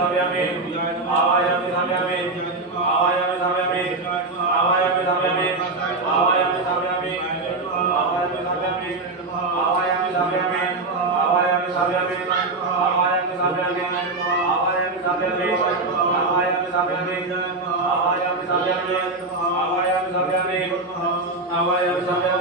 samyami avayami samyami avayami samyami avayami samyami avayami samyami avayami samyami avayami samyami avayami samyami avayami samyami avayami samyami avayami samyami avayami samyami avayami samyami avayami samyami